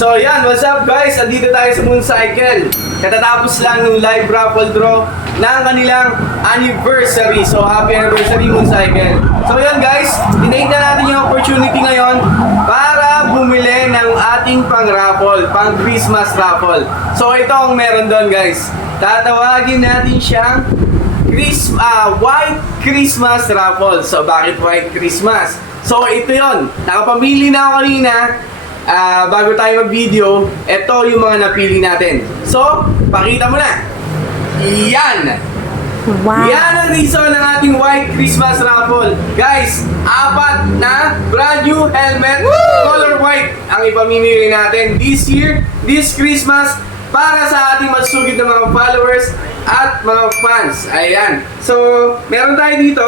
So yan, what's up guys? Andito tayo sa Mooncycle. Katatapos lang ng live raffle draw ng kanilang anniversary. So happy anniversary Mooncycle. So yan guys, tinake na natin yung opportunity ngayon para bumili ng ating pang raffle, pang Christmas raffle. So ito ang meron doon guys. Tatawagin natin siyang Chris, ah, White Christmas Raffle. So, bakit White Christmas? So, ito yon. Nakapamili na ako kanina. Ah, bago tayo mag-video, ito yung mga napili natin. So, pakita mo na. Yan! Wow. Yan ang reason ng ating White Christmas Raffle. Guys, apat na brand new helmet, color white, ang ipamimili natin this year, this Christmas, para sa ating masugid na mga followers at mga fans. Ayan. So, meron tayo dito,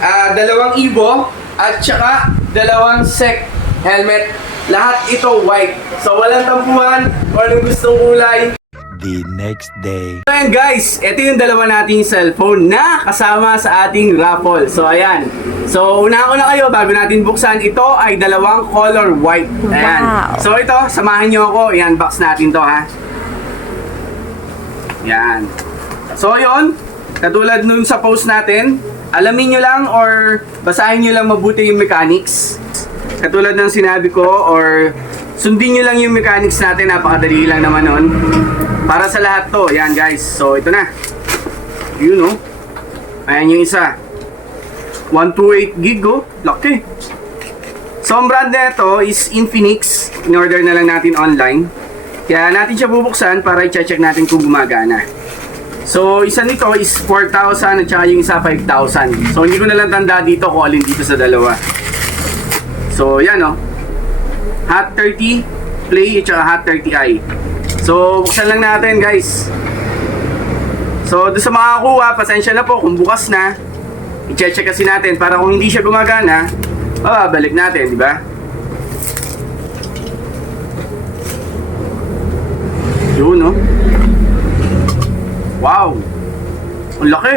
ah, dalawang Evo, at saka dalawang SEC helmet. Lahat ito white. So, walang tampuhan, o anong gustong kulay, the next day. So ayan guys, ito yung dalawa nating cellphone na kasama sa ating raffle. So ayan. So una ko na kayo bago natin buksan. Ito ay dalawang color white. Ayan. Wow. So ito, samahan nyo ako. Ayan, box natin to ha. Yan. So yun, katulad nun sa post natin, alamin nyo lang or basahin nyo lang mabuti yung mechanics. Katulad ng sinabi ko or sundin nyo lang yung mechanics natin, napakadali lang naman nun. Para sa lahat to, yan guys. So ito na. Yun oh. Ayan yung isa. 128 gig oh. Laki. So ang brand na ito is Infinix. In-order na lang natin online. Kaya natin siya bubuksan para i-check natin kung gumagana. So, isa nito is 4,000 at saka yung isa 5,000. So, hindi ko na lang tanda dito kung alin dito sa dalawa. So, yan oh. Hot 30 Play at Hot 30i. So, buksan lang natin guys. So, doon sa makakakuha, pasensya na po kung bukas na. I-check kasi natin para kung hindi siya gumagana, babalik natin, di ba? Yun, no? Wow! Ang laki!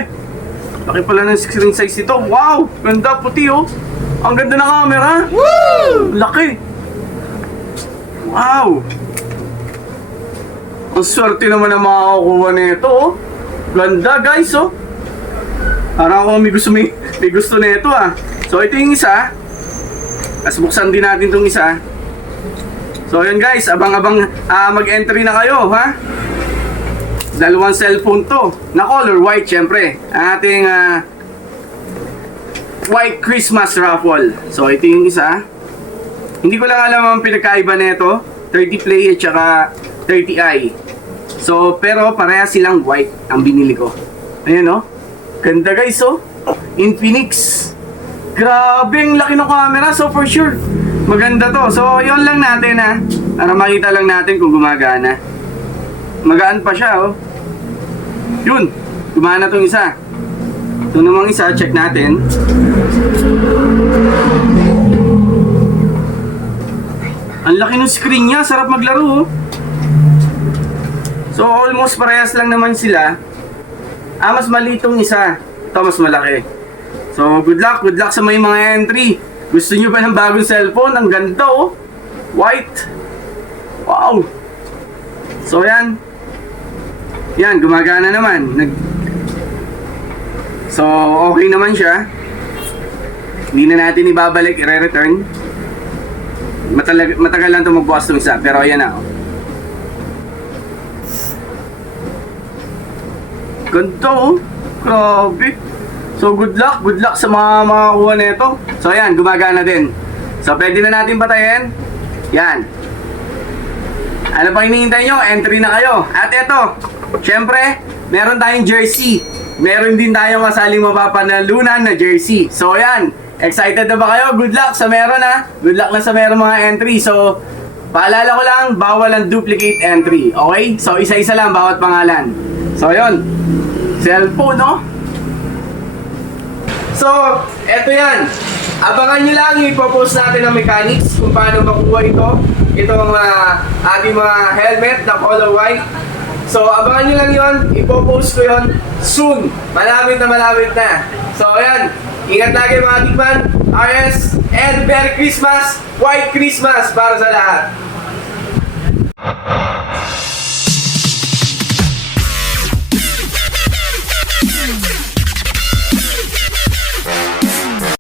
Laki pala ng screen size nito. Wow! Ganda, puti, oh! Ang ganda ng camera! Woo! Laki! Wow! Ang swerte naman ang makakakuha nito, oh! Ganda, guys, oh! Parang ako may gusto, may, may gusto nito, ah. So, ito yung isa. Tapos buksan din natin itong isa. So yun guys, abang-abang ah, mag-entry na kayo, ha? Dalawang cellphone to, na color white syempre. Ang ating ah, white Christmas raffle. So ito yung isa. Hindi ko lang alam ang pinagkaiba nito, 30 Play at saka 30i. So pero pareha silang white ang binili ko. Ayan oh. Ganda guys oh. Infinix. Grabe, ang laki ng camera. So for sure, maganda to. So yon lang natin ha. Para makita lang natin kung gumagana. Magaan pa siya oh. Yun, gumana tong isa. Ito namang isa, check natin. Ang laki ng screen niya, sarap maglaro oh. So almost parehas lang naman sila. Ah, mas maliit tong isa. Ito mas malaki. So, good luck, good luck sa may mga entry. Gusto nyo ba ng bagong cellphone? Ang ganda oh. White. Wow. So, yan. Yan, gumagana naman. Nag... So, okay naman siya. Hindi na natin ibabalik, i-return. Matalag, matagal lang ito magbukas ng isa, pero ayan na. Oh. Ganda oh. Grabe. So good luck, good luck sa mga makakuha nito. So ayan, gumagana din. So pwede na natin patayin. Yan. Ano pang hinihintay nyo? Entry na kayo. At eto, syempre, meron tayong jersey. Meron din tayong kasaling mapapanalunan na jersey. So ayan, excited na ba kayo? Good luck sa meron ha. Good luck na sa meron mga entry. So, paalala ko lang, bawal ang duplicate entry. Okay? So isa-isa lang bawat pangalan. So yun, cellphone no? So, eto yan. Abangan nyo lang, ipopost natin ang mechanics kung paano makuha ito. Itong uh, ating mga helmet na color white. So, abangan nyo lang yon, ipopost ko yon soon. Malapit na malapit na. So, ayan. Ingat lagi mga tikman. RS and Merry Christmas! White Christmas para sa lahat.